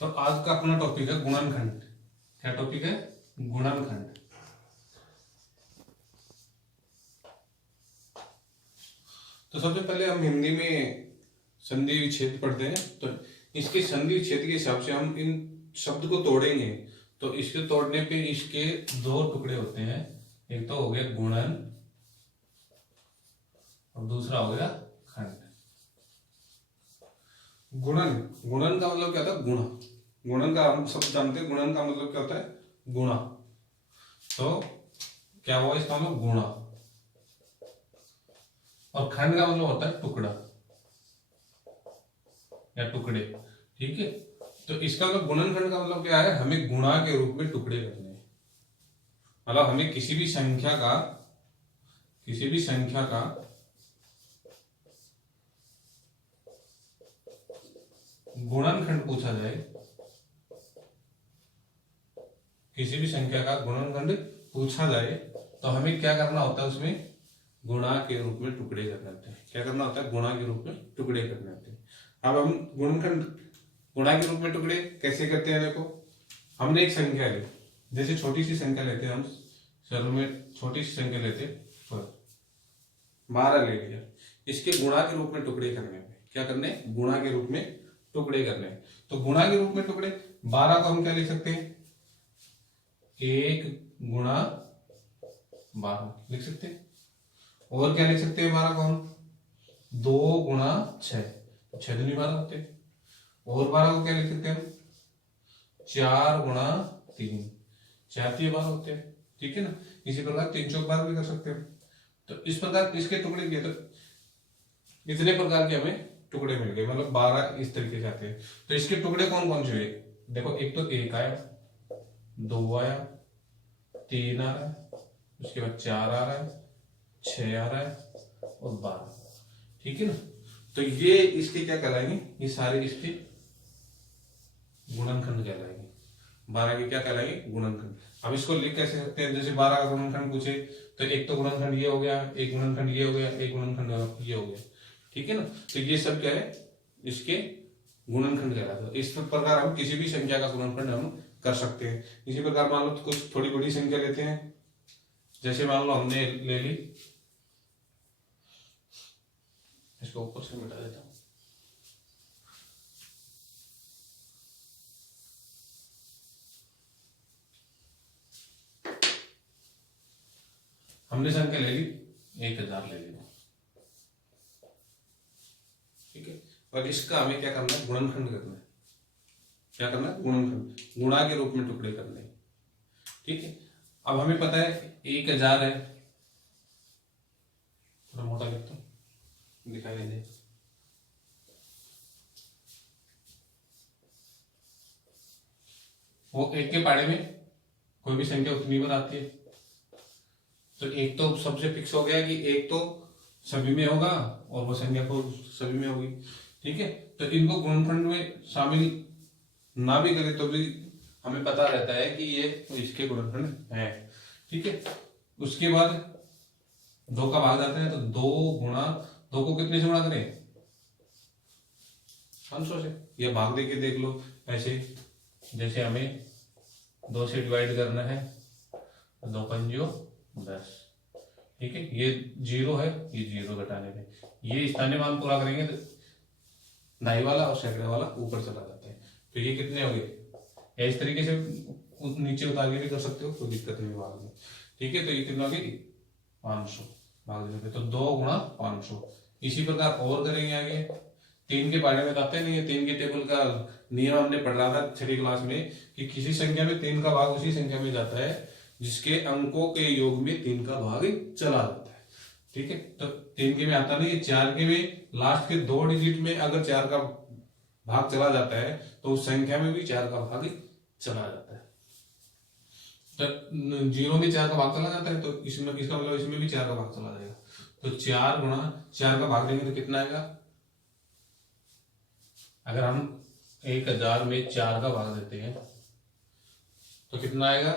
तो आज का अपना टॉपिक है गुणनखंड। क्या टॉपिक है? गुणनखंड। तो सबसे पहले हम हिंदी में संधि विच्छेद पढ़ते हैं। तो इसके संधि विच्छेद के हिसाब से हम इन शब्द को तोड़ेंगे। तो इसके तोड़ने पे इसके दो टुकड़े होते हैं, एक तो हो गया गुणन और दूसरा हो गया खंड। गुणन, गुणन का मतलब क्या होता है? गुणा। गुणन का हम सब जानते हैं, गुणन का मतलब क्या होता है? गुणा। तो क्या हुआ इसका मतलब? गुणा। और खंड का मतलब होता है टुकड़ा या टुकड़े। ठीक है, तो इसका मतलब गुणनखंड का मतलब क्या है? हमें गुणा के रूप में टुकड़े करने हैं। मतलब हमें किसी भी संख्या का गुणनखंड पूछा जाए, किसी भी संख्या का गुणनखंड पूछा जाए तो हमें क्या करना होता है? उसमें गुणा के रूप में टुकड़े करने होते हैं। क्या करना होता है? गुणा के रूप में टुकड़े करने होते हैं। अब हम गुणनखंड गुणा के रूप में टुकड़े कैसे करते हैं? देखो, हमने एक संख्या ली, जैसे छोटी सी संख्या लेते हैं हम, शुरू में छोटी सी संख्या लेते हैं 12 ले लिया। इसके गुणा के रूप में टुकड़े करने हैं। क्या करने? गुणा के रूप में टुकड़े करने हैं। तो गुणा के रूप में टुकड़े 12 को हम क्या लिख सकते हैं? 1 गुणा 12 लिख सकते हैं। और क्या लिख सकते हैं? 12 को हम 2 गुणा 6, 6 दूनी 12 होते हैं। और 12 को क्या लिख सकते हैं हम? 4 गुणा 3, 4 3 12 होते हैं। ठीक है ना? इसी प्रकार 3 चौक 12 भी कर सकते हैं। तो इस प्रकार इसके टुकड़े किए, तो इतने प्रकार के हमें टुकड़े मिल गए, मतलब 12 इस तरीके से आते हैं। तो इसके टुकड़े कौन कौन से हुए? देखो, एक तो 1 आया, 2 आया, 3 आ रहा है, उसके बाद 4 आ रहा है, 6 आ रहा है और 12। ठीक है ना? तो ये इसके क्या कहलाएंगे? ये सारे इसके गुणनखंड कहलाएंगे। 12 के क्या कहलाएंगे? गुणनखंड। अब इसको लिख कैसे सकते हैं? जैसे 12 का गुणनखंड पूछे तो एक तो गुणनखंड ये हो गया, एक गुणनखंड ये हो गया, एक गुणनखंड ये हो गया। ठीक है ना? तो ये सब क्या है? इसके गुणनखंड कहलाता है। इस प्रकार हम किसी भी संख्या का गुणनखंड हम कर सकते हैं। इसी प्रकार मान लो तो कुछ थोड़ी बड़ी संख्या लेते हैं, जैसे मान लो हमने ले ली, इसको ऊपर से मिटा देता हूं। हमने संख्या ले ली 1000 ले ली। ठीक है, और इसका हमें क्या करना है? गुणनखंड करना है। क्या करना है? गुणनखंड, गुणा के रूप में टुकड़े करने हैं। ठीक है, अब हमें पता है 1000 है, थोड़ा मोटा लिखता हूं, दिखाई नहीं दे। वो एक के पाड़े में कोई भी संख्या उतनी बार आती है। तो एक तो सबसे फिक्स हो गया कि एक तो सभी में होगा और वो संख्या को सभी में होगी। ठीक है, तो इनको गुणनखंड में शामिल ना भी करें तो भी हमें पता रहता है कि ये इसके गुणनखंड है। ठीक है, उसके बाद 2 का भाग जाता है, तो 2 गुणा 2 को कितने से गुणा करें? 500 से। या भाग दे के देख लो ऐसे, जैसे हमें 2 से डिवाइड करना है, 2 पंजो 10। ठीक है, ये 0 है, ये 0 घटाने पे ये स्थानीय मान पूरा करेंगे तो दाई वाला और सैकड़े वाला ऊपर चला जाता है। तो ये कितने हो गए? इस तरीके से नीचे उतार के भी कर सकते हो, कोई दिक्कत नहीं भाग में। ठीक है, तो ये कितना हो गया? 500 भाग देने पे, तो 2 गुणा 500। इसी प्रकार और करेंगे आगे। 3 के बारे में बताते नहीं है, 3 के टेबल का नियम हमने पढ़ रहा था 6वीं क्लास में कि किसी संख्या में 3 का भाग उसी संख्या में जाता है जिसके अंकों के योग में 3 का भाग चला जाता है। ठीक है, तो 3 के में आता नहीं है, 4 के में लास्ट के 2 डिजिट में अगर 4 का भाग चला जाता है तो उस संख्या में भी 4 का भाग चला जाता है। तो 0 में 4 का भाग चला जाता है, तो इसमें इसका मतलब इसमें भी 4 का भाग चला जाएगा। तो 4 गुणा 4 का भाग देंगे तो कितना आएगा? अगर हम 1000 में 4 का भाग देते हैं तो कितना आएगा?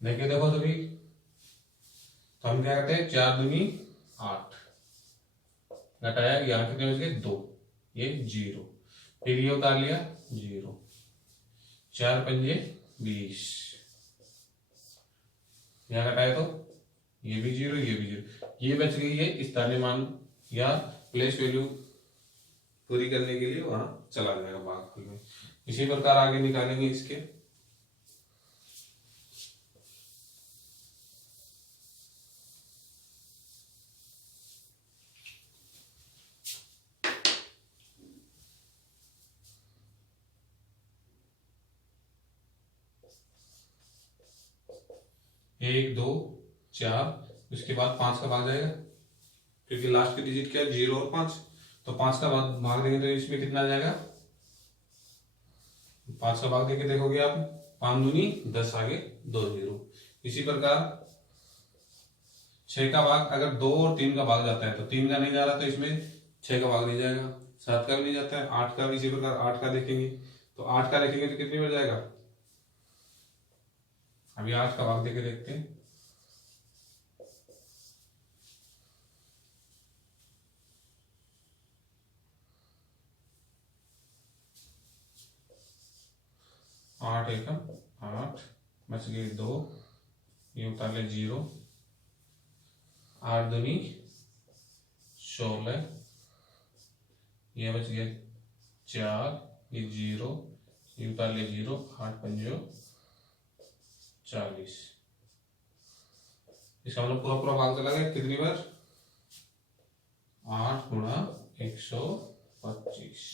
देखिए, देखो सभी, तो हम क्या करते हैं? 4 दूनी 8 घटाया, यहाँ कितने बच गए? 2, ये 0। फिर ये उतार लिया 0, 4 पंजे 20, यहाँ घटाए तो ये भी 0, ये भी 0, ये बच गई है स्थानीय मान या प्लेस वैल्यू पूरी करने के लिए वहां चला जाएगा भागफल में। इसी प्रकार आगे निकालेंगे इसके। एक, 2, 4, उसके बाद 5 का भाग जाएगा क्योंकि लास्ट के डिजिट क्या है 0 और 5, तो 5 का भाग देंगे तो इसमें कितना आ जाएगा, 5 का भाग देके देखोगे आप 5 दूनी 10, आगे 2 0। इसी प्रकार 6 का भाग अगर 2 और 3 का भाग जाता है तो 3 का नहीं जा रहा तो इसमें 6 का भाग नहीं जाएगा, 7 का भी नहीं जाता है, 8 का भी इसी प्रकार 8 का देखेंगे तो 8 का देखेंगे तो कितनी बार जाएगा, अभी 8 का भाग देके देखते हैं। आठ एकम 8, बच गए 2, ये उतार ले 0, 8 दूनी 16, ये बच गया 4, ये 0, ये उतार ले 0, 8 पंजो 40। इसका मतलब पूरा पूरा भाग चला गया कितनी बार, 8 गुणा 125।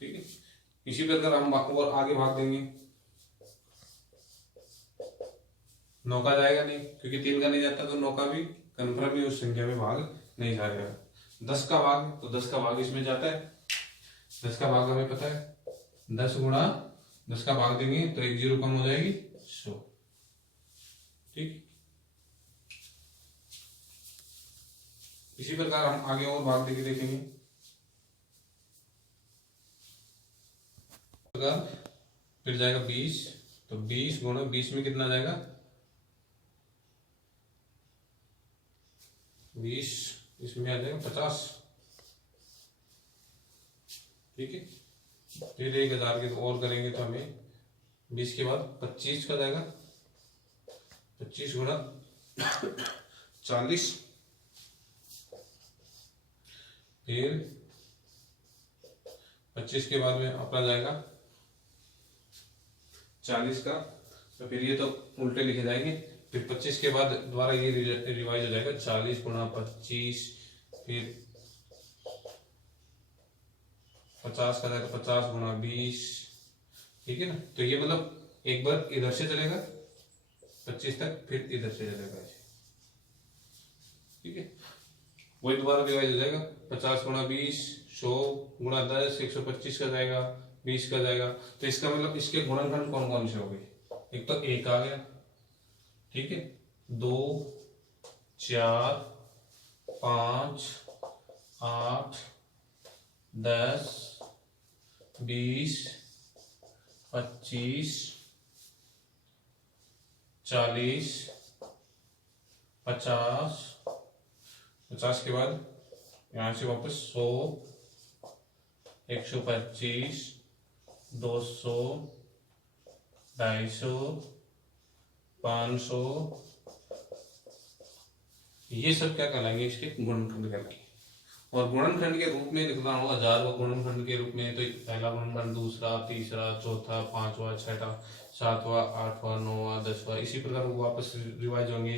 ठीक है, इसी प्रकार हम और आगे भाग देंगे। 9 का जाएगा नहीं क्योंकि 3 का नहीं जाता तो 9 का भी कन्फर्म ही उस संख्या में भाग नहीं जाएगा। 10 का भाग, तो 10 का भाग इसमें जाता है, 10 का भाग हमें पता है, 10 गुणा 10 का भाग देंगे तो 1 0 कम हो जाएगी 100। ठीक, इसी प्रकार हम आगे और भाग देके देखेंगे। फिर जाएगा 20, तो 20 गुणा 20 में कितना जाएगा, 20 इसमें आ जाएगा 50। ठीक है, फिर 1000 के और करेंगे तो हमें 20 के बाद 25 का जाएगा, 25 गुणा 40, फिर 25 के बाद में अपना जाएगा 40 का, तो फिर ये तो उल्टे लिखे जाएंगे, फिर 25 के बाद दोबारा ये रिवाइज हो जाएगा 40 गुणा 25, फिर 50 का जाएगा 50 गुणा 20। ठीक है ना, तो ये मतलब एक बार इधर से चलेगा 25 तक, फिर इधर से चलेगा। ठीक है, वही दोबारा रिवाइज हो जाएगा 50 गुणा 20, 100 गुणा 10, 125 का जाएगा, 20 का जाएगा। तो इसका मतलब इसके गुणनखंड कौन कौन से हो गए, एक तो 1 आ गया, ठीक है, 2, 4, 5, 8, 10, 20, 25, 40, 50, 50 के बाद यहां से वापस 100, 125, 200, 250, 500, ये सब क्या कहलाएंगे, इसके गुणनखंड कहलाएंगे। और गुणनखंड के रूप में लिखना हो 1000 को गुणनखंड के रूप में, तो पहला गुणनखंड, दूसरा, तीसरा, चौथा, 5वां, 6वां, 7वां, 8वां, 9वां, 10वां, इसी प्रकार वो वापस रिवाइज होंगे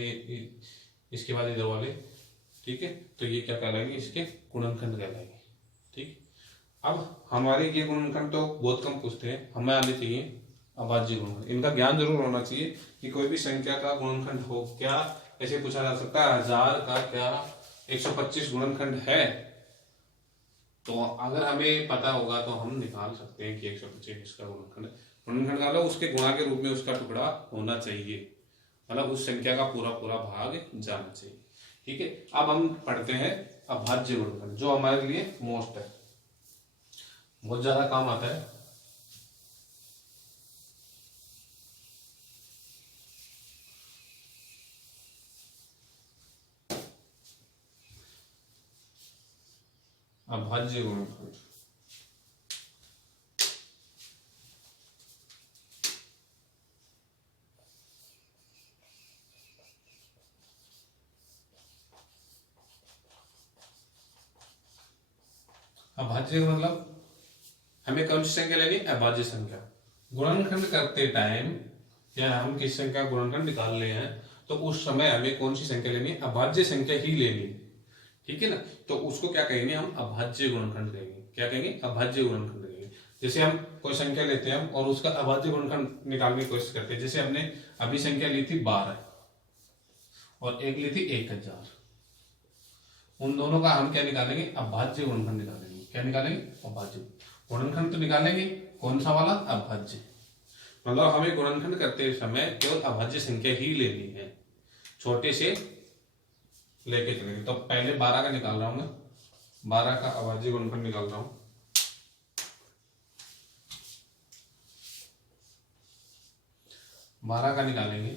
इसके बाद इधर वाले। ठीक है, तो ये क्या कहलाएंगे, इसके गुणनखंड कहलाएंगे। ठीक, अब हमारे ये गुणनखंड तो बहुत कम पूछते हैं, हमें आने चाहिए अभाज्य गुणनखंड। इनका ज्ञान जरूर होना चाहिए कि कोई भी संख्या का गुणनखंड हो क्या, ऐसे पूछा जा सकता है 1000 का क्या 125 गुणनखंड है, तो अगर हमें पता होगा तो हम निकाल सकते हैं कि 125 इसका गुणनखंड। गुणनखंड का मतलब उसके गुणा के रूप में उसका टुकड़ा होना चाहिए, मतलब उस संख्या का पूरा पूरा भाग जाना चाहिए। ठीक है, अब हम पढ़ते हैं अभाज्य गुणनखंड, जो हमारे लिए मोस्ट है, बहुत ज्यादा काम आता है। अभाज्य गुणनखंड, अभाज्य का मतलब हमें कौन सी संख्या लेनी, अभाज्य संख्या। गुणनखंड करते टाइम या हम किसी संख्या का गुणनखंड निकाल रहे हैं तो उस समय हमें कौन सी संख्या लेनी है, अभाज्य संख्या ही लेनी है, ठीक है ना। तो उसको क्या कहेंगे हम, अभाज्य गुणनखंड कहेंगे। क्या कहेंगे, अभाज्य गुणनखंड कहेंगे। जैसे हम कोई संख्या लेते हैं हम और उसका अभाज्य गुणनखंड निकालने की कोशिश करते हैं। जैसे हमने अभी संख्या ली थी 12 और एक ली थी 1000, उन दोनों का हम क्या निकालेंगे, अभाज्य गुणनखंड निकालेंगे। क्या निकालेंगे, अभाज्य गुणनखंड तो निकालेंगे, कौन सा वाला, अभाज्य। मतलब हमें गुणनखंड करते समय केवल अभाज्य संख्या ही लेनी है, छोटे से लेके चलेंगे। तो पहले 12 का निकाल रहा हूं मैं, 12 का अभाज्य गुणनखंड निकाल रहा हूं। 12 का निकालेंगे,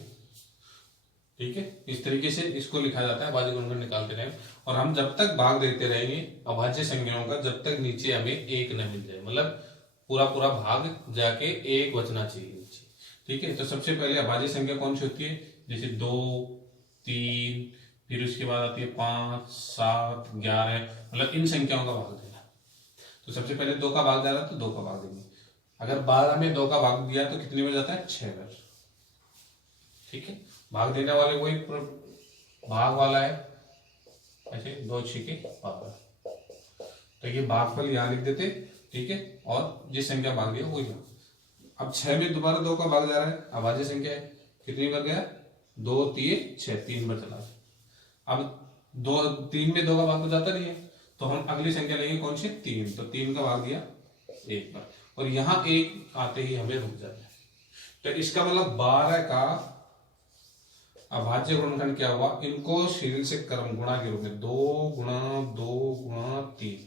ठीक है। इस तरीके से इसको लिखा जाता है अभाज्य गुणनखंड निकालते रहें। और हम जब तक भाग देते रहेंगे अभाज्य संख्याओं का, जब तक नीचे हमें एक न मिल जाए, मतलब पूरा पूरा भाग जाके एक बचना चाहिए नीचे, ठीक है। तो सबसे पहले अभाज्य संख्या कौन सी होती है, जैसे 2, 3, फिर उसके बाद आती है 5, 7, 11, मतलब इन संख्याओं का भाग देना। तो सबसे पहले 2 का भाग जा रहा है तो 2 का भाग देंगे। अगर 12 में 2 का भाग दिया तो कितने में जाता है, 6 बार, ठीक है। भाग देने वाले वही भाग वाला है, ऐसे 2 6 12। तो ये भागफल यहाँ लिख देते, ठीक है। और जिस संख्या भाग दिया वही भाग। अब 6 में दोबारा 2 का भाग जा रहा है, अभाज्य संख्या है, कितनी बार गया, 2 3 6, 3 बार चला। अब 2 3 में 2 का भाग तो जाता नहीं है, तो हम अगली संख्या लेंगे कौन सी, 3। तो 3 का भाग दिया एक बार, और यहाँ एक आते ही हमें रुक जाता है। तो इसका मतलब 12 का अभाज्य गुणनखंड क्या हुआ, इनको सीरियल से क्रम गुणा के रूप में 2 गुणा 2 गुणा 3,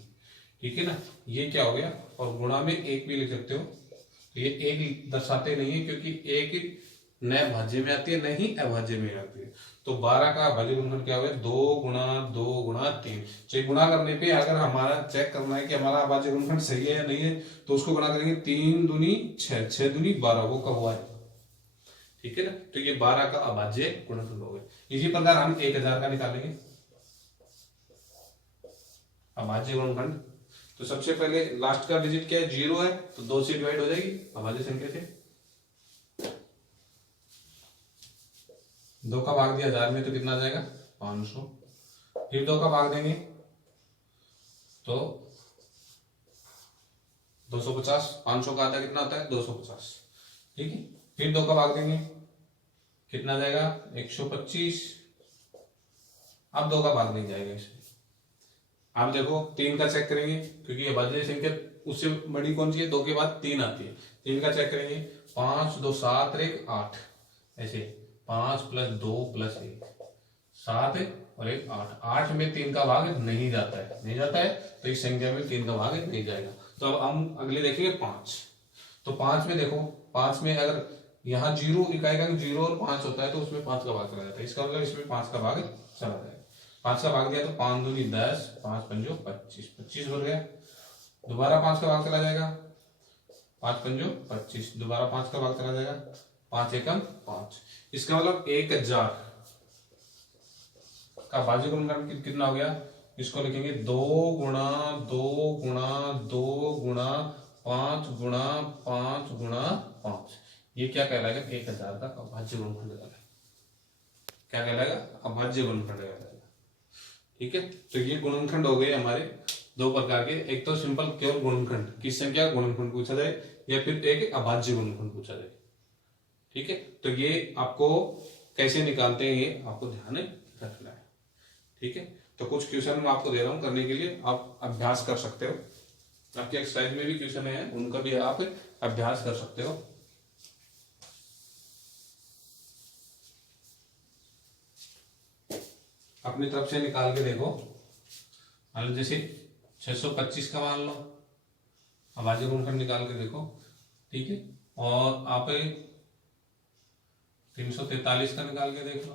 ठीक है ना। ये क्या हो गया, और गुणा में एक भी लिख सकते हो। तो ये एक दर्शाते नहीं है क्योंकि एक न भाज्य में आती है न ही अभाज्य में आती है। तो 12 का अभाज्य गुणनखंड क्या हो गया, 2 गुणा 2 गुणा 3। चाहे गुणा करने पे अगर हमारा चेक करना है कि हमारा अभाज्य गुणनखंड सही है या नहीं है, तो उसको गुणा करेंगे 3 दूनी 6, 6 दूनी 12, वो कब हुआ है, ठीक है ना। तो ये 12 का अभाज्य गुणनखंड हो गया। इसी प्रकार हम 1000 का निकालेंगे अभाज्य गुणनखंड। तो सबसे पहले लास्ट का डिजिट क्या है, 0 है, तो 2 से डिवाइड हो जाएगी अभाज्य संख्या से। 2 का भाग दिया 1000 में तो कितना आ जाएगा, 500। फिर 2 का भाग देंगे तो 250, 500 का आधा कितना होता है, 250, ठीक है। फिर 2 का भाग देंगे, कितना जाएगा, 125। अब 2 का भाग नहीं जाएगा इसमें। आप देखो 3 का चेक करेंगे, क्योंकि अभाज्य संख्या उससे बड़ी कौन सी है, 2 के बाद 3 आती है। 3 का चेक करेंगे, 5 2 7 और 1 8, ऐसे 5 + 2 + 1 7 और 1 8। 8 में 3 का भाग नहीं जाता है, नहीं जाता है, तो इस संख्या में 3 का भाग नहीं जाएगा। तो अब हम अगले देखेंगे 5। तो 5 में देखो, 5 में अगर यहाँ 0 इकाई का 0 और 5 होता है तो उसमें 5 का भाग चला जाता है। इसका मतलब इसमें 5 का भाग चला जाएगा। 5 का भाग दिया तो 5 दूनी 10, 5 पंजो 25, 25 हो गया। दोबारा 5 का भाग चला जाएगा, 5 पंजो 25, दोबारा 5 का भाग चला जाएगा, 5 एकम 5। इसका मतलब 1000 का भाज्य गुणनखंड कितना हो गया, इसको लिखेंगे 2 गुणा 2 गुणा 2 गुणा 5 गुणा 5 गुणा 5। ये क्या कहलाएगा, 1000 का अभाज्य गुणनखंड कहलाएगा। क्या कहलाएगा, अभाज्य गुणनखंड कहलाएगा, ठीक है। तो ये गुणनखंड हो गए हमारे 2 प्रकार के। एक तो सिंपल केवल गुणनखंड, किस संख्या का गुणनखंड पूछा जाए, या फिर एक अभाज्य गुणनखंड पूछा जाए, ठीक है। तो ये आपको कैसे निकालते हैं ये आपको ध्यान रखना है, ठीक है। तो कुछ क्वेश्चन मैं आपको दे रहा हूं करने के लिए, आप अभ्यास कर सकते हो। आपके एक्सरसाइज में भी क्वेश्चन है, उनका भी आप अभ्यास कर सकते हो। अपनी तरफ से निकाल के देखो। मान लो जैसे 625 का मान लो, अभाज्य गुणनखंड निकाल के देखो, ठीक है। और आप 343 का निकाल के देख लो,